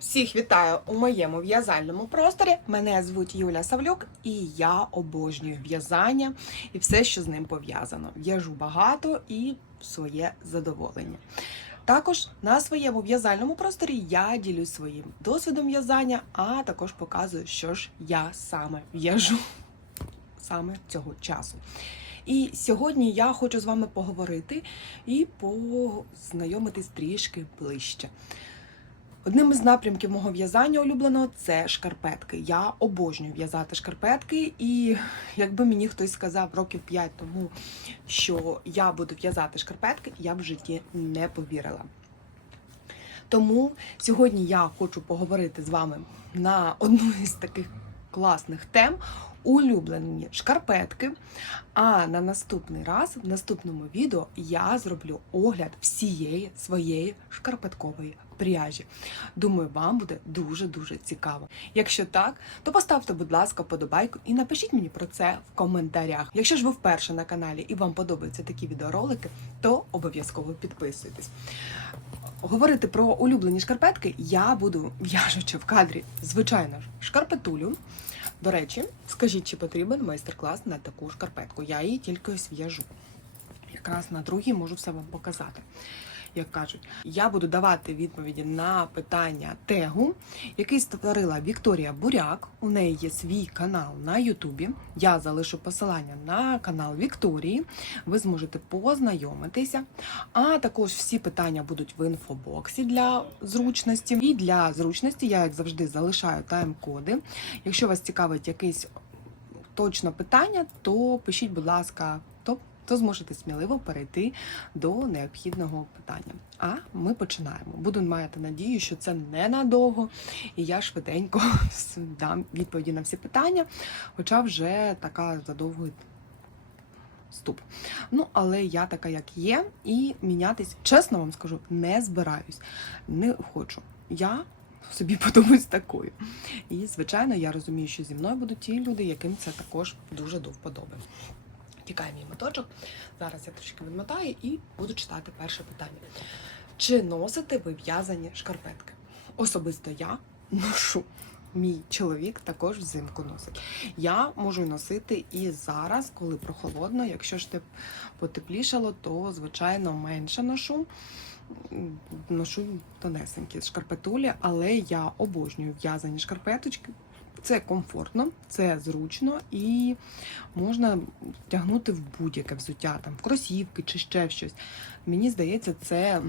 Всіх вітаю у моєму в'язальному просторі. Мене звуть Юля Савлюк, і я обожнюю в'язання і все, що з ним пов'язано. В'яжу багато і своє задоволення. Також на своєму в'язальному просторі я ділюсь своїм досвідом в'язання, а також показую, що ж я саме в'яжу саме цього часу. І сьогодні я хочу з вами поговорити і познайомитись трішки ближче. Одним із напрямків мого в'язання улюбленого це шкарпетки. Я обожнюю в'язати шкарпетки, і якби мені хтось сказав років 5 тому, що я буду в'язати шкарпетки, я б в житті не повірила. Тому сьогодні я хочу поговорити з вами на одну із таких класних тем улюблені шкарпетки. А на наступний раз, в наступному відео, я зроблю огляд всієї своєї шкарпеткової пряжі. Думаю, вам буде дуже-дуже цікаво. Якщо так, то поставте, будь ласка, подобайку і напишіть мені про це в коментарях. Якщо ж ви вперше на каналі і вам подобаються такі відеоролики, то обов'язково підписуйтесь. Говорити про улюблені шкарпетки я буду в'яжучи в кадрі, звичайно ж, шкарпетулю. До речі, скажіть, чи потрібен майстер-клас на таку шкарпетку? Я її тільки зв'яжу. Якраз на другій можу все вам показати. Як кажуть, я буду давати відповіді на питання тегу, який створила Вікторія Буряк. У неї є свій канал на Ютубі. Я залишу посилання на канал Вікторії. Ви зможете познайомитися. А також всі питання будуть в інфобоксі для зручності. І для зручності я, як завжди, залишаю тайм-коди. Якщо вас цікавить якесь точно питання, то пишіть, будь ласка, то, то зможете сміливо перейти до необхідного питання. А ми починаємо. Буду мати надію, що це ненадовго, і я швиденько дам відповіді на всі питання, хоча вже така задовго ступ. Ну, але я така, як є, і мінятись, чесно вам скажу, не збираюсь. Не хочу. Я собі подобаюсь такою. І, звичайно, я розумію, що зі мною будуть ті люди, яким це також дуже до вподоби. Тікає мій моточок. Зараз я трішки відмотаю і буду читати перше питання. Чи носите ви в'язані шкарпетки? Особисто я ношу. Мій чоловік також взимку носить. Я можу носити і зараз, коли прохолодно. Якщо ж те потеплішало, то звичайно менше ношу. Ношу тонесенькі шкарпетулі, але я обожнюю в'язані шкарпеточки. Це комфортно, це зручно і можна тягнути в будь-яке взуття, там в кросівки чи ще в щось. Мені здається, це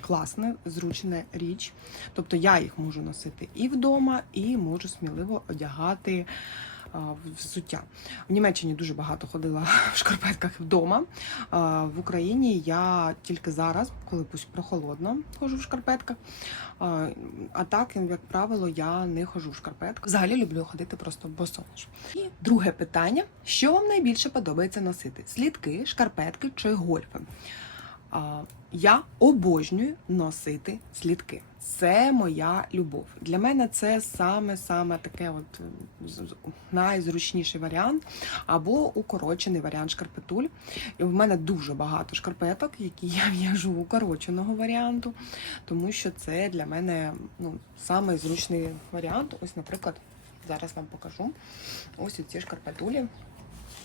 класна, зручна річ. Тобто я їх можу носити і вдома, і можу сміливо одягати взуття. В Німеччині дуже багато ходила в шкарпетках вдома. В Україні я тільки зараз, коли пусть прохолодно, ходжу в шкарпетках. А так, як правило, я не ходжу в шкарпетках. Взагалі люблю ходити просто босоніж. І друге питання: що вам найбільше подобається носити? Слідки, шкарпетки чи гольфи? Я обожнюю носити слідки. Це моя любов. Для мене це саме саме таке, от найзручніший варіант, або укорочений варіант шкарпетуль. І в мене дуже багато шкарпеток, які я в'яжу укороченого варіанту, тому що це для мене ну, самий зручний варіант. Ось, наприклад, зараз вам покажу. Ось ці шкарпетулі.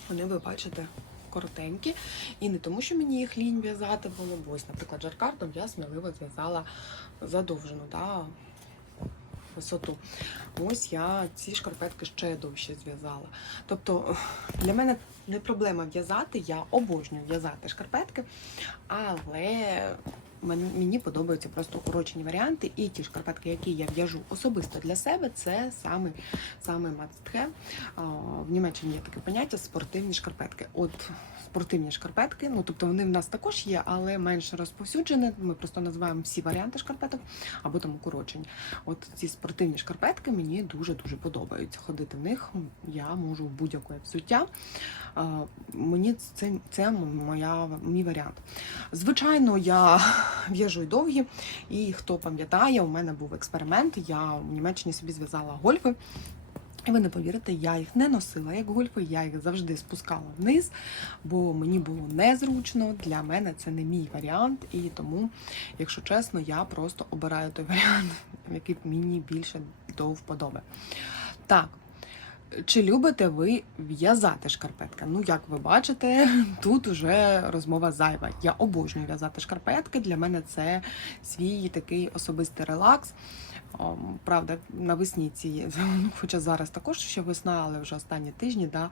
Вони ви бачите коротенькі. І не тому, що мені їх лінь в'язати було, бо ось, наприклад, жаркардом я сміливо зв'язала задовжену да, висоту. Ось я ці шкарпетки ще довше зв'язала. Тобто для мене не проблема в'язати, я обожнюю в'язати шкарпетки, але мені подобаються просто укорочені варіанти. І ті шкарпетки, які я в'яжу особисто для себе, це саме, саме must В Німеччині є таке поняття спортивні шкарпетки. От спортивні шкарпетки, ну тобто вони в нас також є, але менше розповсюджені. Ми просто називаємо всі варіанти шкарпеток або там укорочені. От ці спортивні шкарпетки мені дуже дуже подобаються. Ходити в них я можу в будь-яке взуття. Мені це, це моя мій варіант. Звичайно, я в'яжу й довгі, і хто пам'ятає, у мене був експеримент. Я в Німеччині собі зв'язала гольфи. І ви не повірите, я їх не носила як гольфи, я їх завжди спускала вниз, бо мені було незручно. Для мене це не мій варіант, і тому, якщо чесно, я просто обираю той варіант, який мені більше до вподоби. Так. Чи любите ви в'язати шкарпетки? Ну, як ви бачите, тут уже розмова зайва. Я обожнюю в'язати шкарпетки. Для мене це свій такий особистий релакс. О, Правда, навесні ці, ну, хоча зараз також ще весна, але вже останні тижні, да,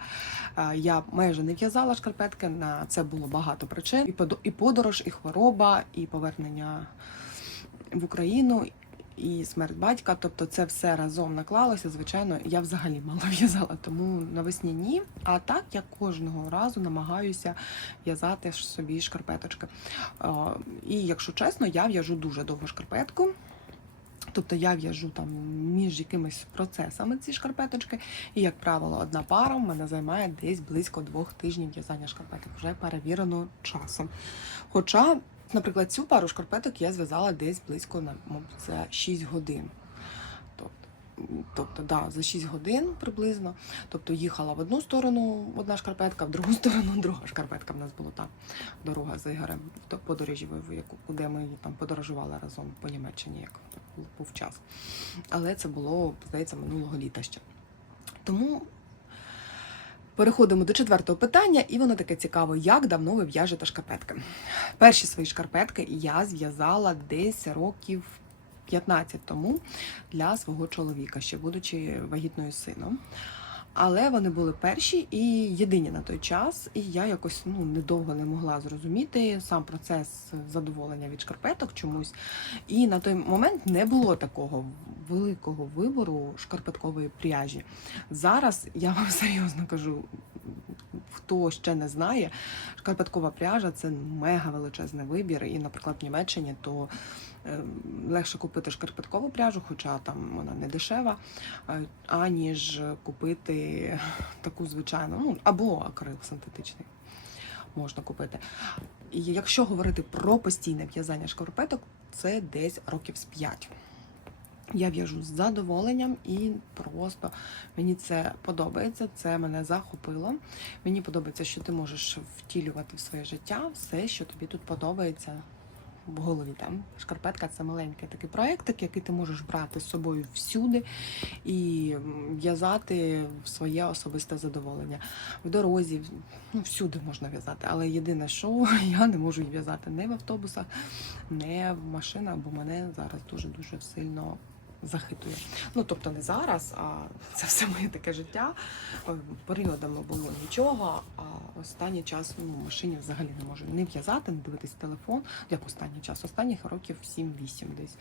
е, я майже не в'язала шкарпетки. На це було багато причин. І подорож, і хвороба, і повернення в Україну, і смерть батька. Тобто це все разом наклалося. Звичайно, я взагалі мало в'язала, тому навесні ні. А так я кожного разу намагаюся в'язати собі шкарпеточки. Е, І якщо чесно, я в'яжу дуже довго шкарпетку. Тобто я в'яжу там між якимись процесами ці шкарпеточки, і, як правило, одна пара в мене займає десь близько двох тижнів в'язання шкарпеток, вже перевірено часом. Хоча, наприклад, цю пару шкарпеток я зв'язала десь близько на за 6 годин. Тобто, да, за 6 годин приблизно. Тобто їхала в одну сторону одна шкарпетка, в другу сторону друга шкарпетка. В нас була та дорога з Ігорем, подорожі, куди ми там подорожували разом по Німеччині, як був час. Але це було, здається, минулого літа ще. Тому переходимо до четвертого питання, і воно таке цікаво, як давно ви в'яжете шкарпетки? Перші свої шкарпетки я зв'язала десь років 15 тому для свого чоловіка, ще будучи вагітною сином. Але вони були перші і єдині на той час, і я якось ну недовго не могла зрозуміти сам процес задоволення від шкарпеток чомусь. І на той момент не було такого великого вибору шкарпеткової пряжі. Зараз я вам серйозно кажу, хто ще не знає, шкарпеткова пряжа це мега величезний вибір. І, наприклад, в Німеччині то легше купити шкарпеткову пряжу, хоча там вона не дешева, е, аніж купити таку звичайну, ну або акрил синтетичний. Можна купити. І якщо говорити про постійне в'язання шкарпеток, це десь років з 5. Я в'яжу з задоволенням і просто мені це подобається, це мене захопило. Мені подобається, що ти можеш втілювати в своє життя все, що тобі тут подобається в голові. Там шкарпетка це маленький такий проєктик, який ти можеш брати з собою всюди і в'язати своє особисте задоволення. В дорозі, ну всюди можна в'язати. Але єдине, що я не можу в'язати не в автобусах, не в машинах, бо мене зараз дуже дуже сильно захитує. Ну тобто не зараз, а це все моє таке життя. Е, Періодами було нічого, а останній час ну, машині взагалі не можу не в'язати, не дивитись телефон. Як останній час? Останніх років 7-8 десь.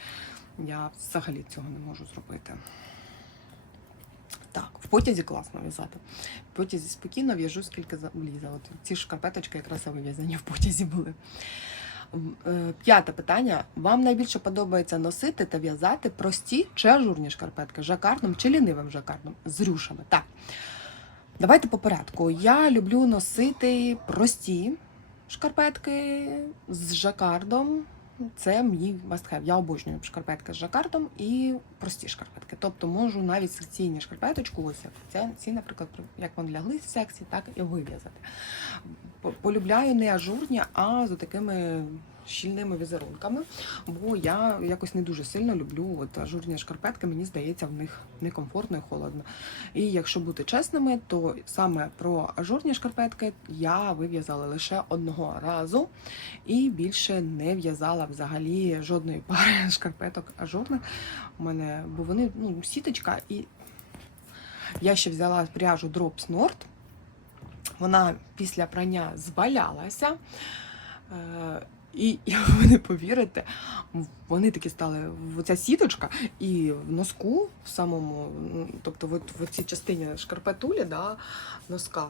Я взагалі цього не можу зробити. Так, в потязі класно в'язати. В потязі спокійно в'яжу, скільки за- влізе. От ці шкарпеточки якраз вив'язані в потязі були. Е, П'яте питання. Вам найбільше подобається носити та в'язати прості чи ажурні шкарпетки жакардом чи лінивим жакардом з рюшами? Так. Давайте по порядку. Я люблю носити прості шкарпетки з жакардом. Це мій have. Я обожнюю шкарпетки з жакардом і прості шкарпетки. Тобто можу навіть секційні шкарпеточку, ось це, ці, наприклад, як вони лягли в секції, так і вив'язати. По- Полюбляю не ажурні, а з такими щільними візерунками, бо я якось не дуже сильно люблю от ажурні шкарпетки, мені здається, в них некомфортно і холодно. І якщо бути чесними, то саме про ажурні шкарпетки я вив'язала лише одного разу і більше не в'язала взагалі жодної пари шкарпеток ажурних. У мене, бо вони ну, сіточка, і я ще взяла пряжу Drops Nord. Вона після прання звалялася. Е, і, і ви не повірите, вони такі стали в- оця сіточка, і в носку, в самому, тобто от в цій частині шкарпетулі, да, носка.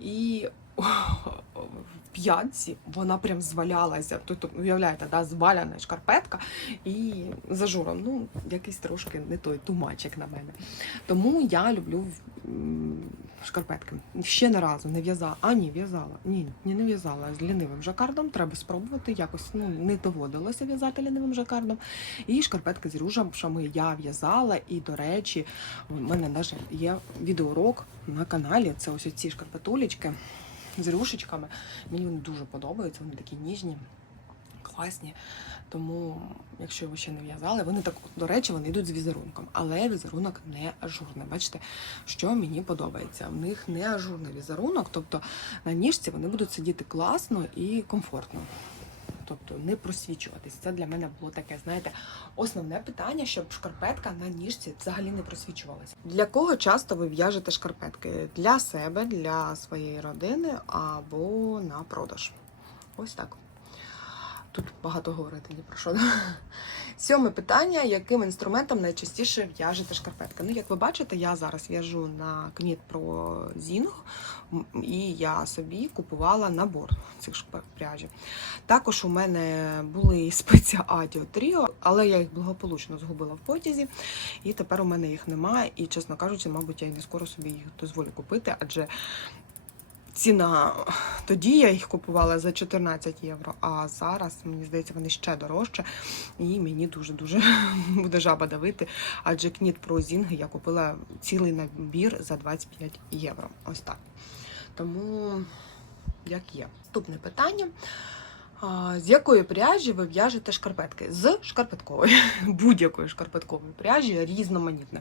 І в п'ятці, вона прям звалялася. Тут уявляєте, да, зваляна шкарпетка і з ажуром. Ну, якийсь трошки не той тумачик на мене. Тому я люблю шкарпетки. Ще не разу не в'язала. А, ні, в'язала. Ні, ні, не в'язала з лінивим жакардом. Треба спробувати. Якось ну, не доводилося в'язати лінивим жакардом. І шкарпетки з рюшами я в'язала. І, до речі, у мене навіть є відеоурок на каналі. Це ось ці шкарпетулечки з рюшечками. Мені вони дуже подобаються, вони такі ніжні, класні. Тому, якщо ви ще не в'язали, вони так, до речі, вони йдуть з візерунком, але візерунок не ажурний. Бачите, що мені подобається. В них не ажурний візерунок, тобто на ніжці вони будуть сидіти класно і комфортно. Тобто не просвічуватись. Це для мене було таке, знаєте, основне питання, щоб шкарпетка на ніжці взагалі не просвічувалася. Для кого часто ви в'яжете шкарпетки? Для себе, для своєї родини або на продаж. Ось так. Тут багато говорити ні про що. Сьоме питання: яким інструментом найчастіше в'яжете шкарпетки? Ну, як ви бачите, я зараз в'яжу на Кніт про Зінг, і я собі купувала набор цих пряжі. Також у мене були спиці Адіо Тріо, але я їх благополучно згубила в потязі, і тепер у мене їх немає. І, чесно кажучи, мабуть, я і не скоро собі їх дозволю купити, адже ціна тоді я їх купувала за 14 євро, а зараз мені здається, вони ще дорожче, і мені дуже дуже буде жаба давити. Адже кніт про зінги я купила цілий набір за 25 євро. Ось так. Тому як є. Наступне питання. З якої пряжі ви в'яжете шкарпетки? З шкарпеткової, будь-якої шкарпеткової пряжі, різноманітне.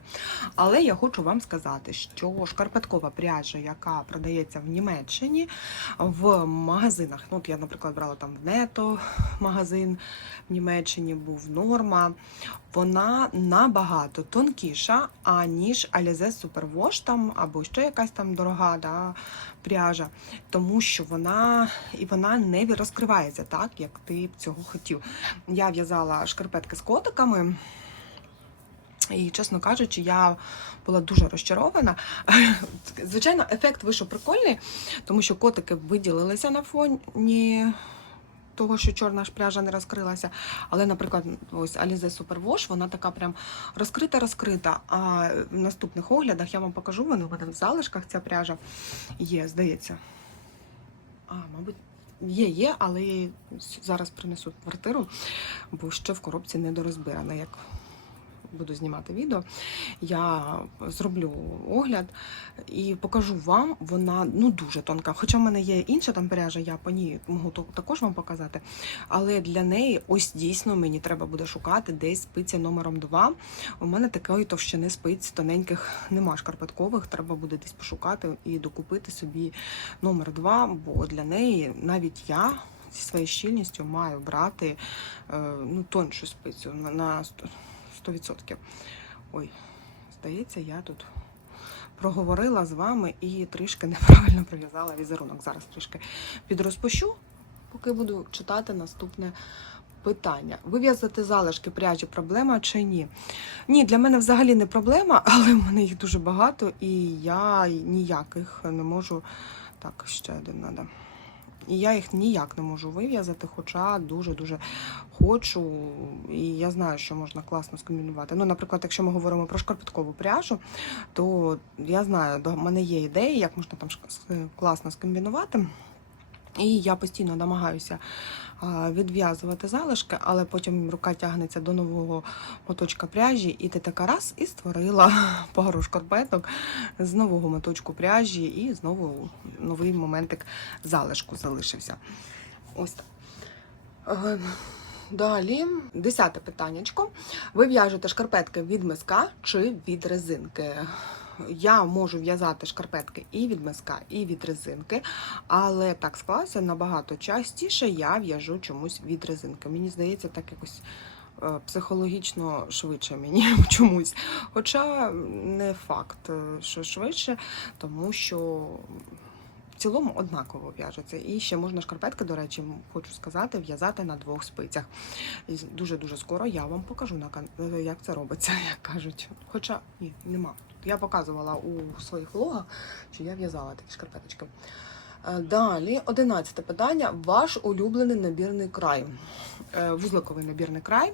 Але я хочу вам сказати, що шкарпеткова пряжа, яка продається в Німеччині в магазинах, ну от я, наприклад, брала там Нето магазин в Німеччині, був Норма, вона набагато тонкіша, аніж Alize Superwash там або ще якась там дорога да, пряжа, тому що вона і вона не розкривається так, як ти б цього хотів. Я в'язала шкарпетки з котиками. І, чесно кажучи, я була дуже розчарована. Звичайно, ефект вийшов прикольний, тому що котики виділилися на фоні того, що чорна ж пряжа не розкрилася. Але, наприклад, ось Alize Superwash, вона така прям розкрита-розкрита. А в наступних оглядах я вам покажу, вони в мене в залишках ця пряжа є, здається. А, мабуть. Є, є, але зараз принесу квартиру, бо ще в коробці недорозбирана, як буду знімати відео. Я зроблю огляд і покажу вам. Вона ну дуже тонка. Хоча в мене є інша там пряжа, я по ній можу також вам показати. Але для неї ось дійсно мені треба буде шукати десь спиці номером 2. У мене такої товщини спиць тоненьких нема шкарпеткових. Треба буде десь пошукати і докупити собі номер 2, бо для неї навіть я. Зі своєю щільністю маю брати е, ну, тоншу спицю на, на 100%. 100%. Ой, здається, я тут проговорила з вами і трішки неправильно прив'язала візерунок. Зараз трішки підрозпущу, поки буду читати наступне питання. Вив'язати залишки пряжі проблема чи ні? Ні, для мене взагалі не проблема, але в мене їх дуже багато, і я ніяких не можу. Так, ще один треба. І я їх ніяк не можу вив'язати, хоча дуже-дуже хочу. І я знаю, що можна класно скомбінувати. Ну, наприклад, якщо ми говоримо про шкарпеткову пряжу, то я знаю, до мене є ідеї, як можна там класно скомбінувати. І я постійно намагаюся відв'язувати залишки, але потім рука тягнеться до нового моточка пряжі, і ти така раз і створила пару шкарпеток з нового моточку пряжі, і знову новий моментик залишку залишився. Ось так. Е, Далі, десяте питаннячко. Ви в'яжете шкарпетки від миска чи від резинки? Я можу в'язати шкарпетки і від миска, і від резинки, але так склалося набагато частіше я в'яжу чомусь від резинки. Мені здається, так якось е, психологічно швидше мені чомусь. Хоча не факт, е, що швидше, тому що в цілому однаково в'яжеться. І ще можна шкарпетки, до речі, хочу сказати, в'язати на двох спицях. Дуже-дуже скоро я вам покажу, е, як це робиться, як кажуть. Хоча ні, нема. Я показувала у своїх влогах, що я в'язала такі шкарпеточки. Е, Далі, одинадцяте питання. Ваш улюблений набірний край. Е, Вузликовий набірний край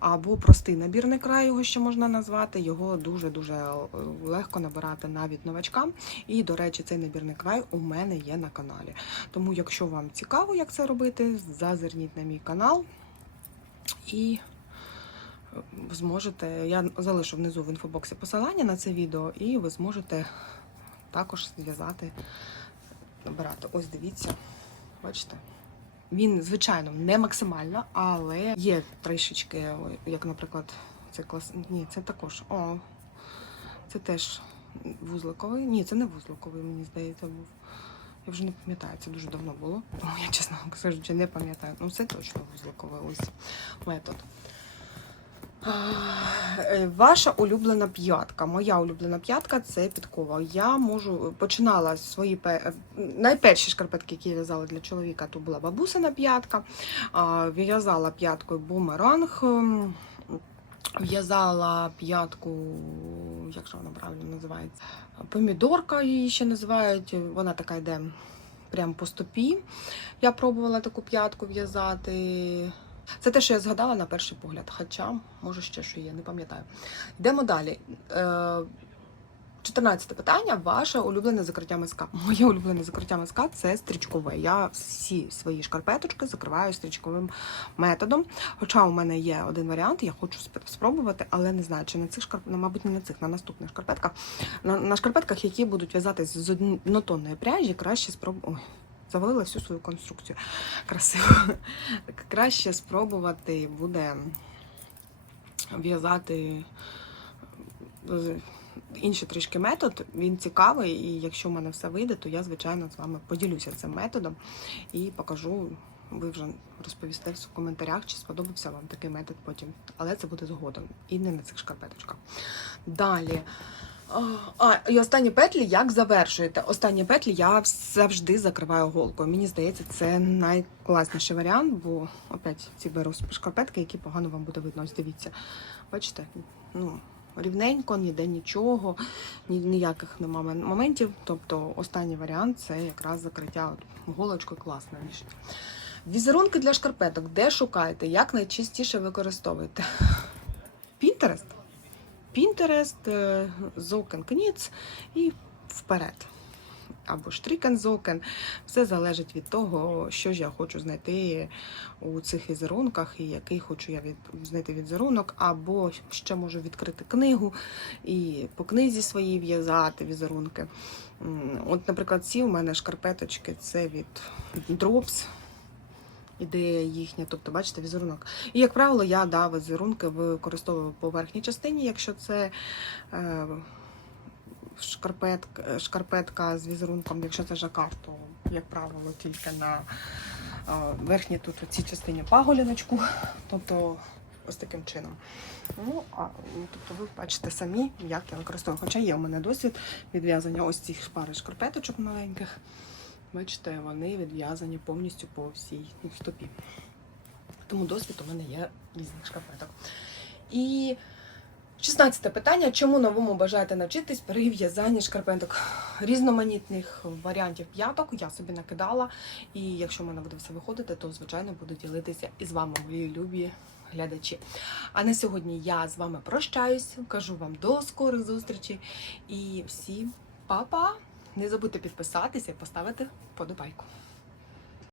або простий набірний край, його ще можна назвати. Його дуже-дуже е, легко набирати навіть новачкам. І, до речі, цей набірний край у мене є на каналі. Тому, якщо вам цікаво, як це робити, зазирніть на мій канал і зможете. Я залишу внизу в інфобоксі посилання на це відео, і ви зможете також зв'язати, набирати. Ось дивіться, бачите. Він, звичайно, не максимально, але є трішечки, як, наприклад, це клас. Ні, це також. О, це теж вузликовий. Ні, це не вузликовий, мені здається, був. Я вже не пам'ятаю, це дуже давно було. Тому я, чесно кажучи, не пам'ятаю. Ну, це точно вузликовий ось метод. Е, Ваша улюблена п'ятка. Моя улюблена п'ятка це підкова. Я можу починала свої найперші шкарпетки, які я в'язала для чоловіка, то була бабусина п'ятка. В'язала п'яткою бумеранг. ем, В'язала п'ятку, як же вона правильно називається? Помідорка її ще називають. Вона така йде прямо по стопі. Я пробувала таку п'ятку в'язати. Це те, що я згадала на перший погляд. Хоча, може, ще що є, не пам'ятаю. Йдемо далі. Е, 14 питання. Ваше улюблене закриття миска. Моє улюблене закриття миска це стрічкове. Я всі свої шкарпеточки закриваю стрічковим методом. Хоча у мене є один варіант, я хочу спробувати, але не знаю, чи на цих шкарп... ну, мабуть, не на цих, на наступних шкарпетках. На, на шкарпетках, які будуть в'язати з однотонної пряжі, краще спробувати. Завалила всю свою конструкцію. Красиво. Краще спробувати буде в'язати інший трішки метод. Він цікавий, і якщо в мене все вийде, то я, звичайно, з вами поділюся цим методом і покажу. Ви вже розповісте в коментарях, чи сподобався вам такий метод потім. Але це буде згодом і не на цих шкарпеточках. Далі. А, і останні петлі як завершуєте? Останні петлі я завжди закриваю голкою. Мені здається, це найкласніший варіант, бо опять ці беру шкарпетки, які погано вам буде видно. Ось дивіться. Бачите? Ну, рівненько, ніде нічого, ні, ніяких нема моментів. Тобто останній варіант це якраз закриття голочкою класне рішення. Візерунки для шкарпеток. Де шукаєте? Як найчастіше використовуєте? Pinterest. Pinterest, е, Knits і вперед. Або Штрікен Zoken. Все залежить від того, що ж я хочу знайти у цих візерунках, і який хочу я від, знайти візерунок, або ще можу відкрити книгу і по книзі своїй в'язати візерунки. От, наприклад, ці у мене шкарпеточки це від Drops. Ідея їхня, тобто, бачите, візерунок. І, як правило, я да, візерунки використовую по верхній частині, якщо це е, шкарпетка, шкарпетка з візерунком, якщо це жакар, то, як правило, тільки на е, верхній тут цій частині паголіночку. Тобто ось таким чином. Ну, а ну, тобто ви бачите самі, як я використовую. Хоча є у мене досвід відв'язання ось цих пари шкарпеточок маленьких. Бачите, вони відв'язані повністю по всій стопі. Тому досвід у мене є різних шкарпеток. І 16 питання: чому новому бажаєте навчитись при в'язанні шкарпеток? Різноманітних варіантів п'яток я собі накидала. І якщо в мене буде все виходити, то звичайно буду ділитися із вами, мої любі глядачі. А на сьогодні я з вами прощаюсь, кажу вам до скорих зустрічей і всім па-па! Не забудьте підписатися і поставити вподобайку.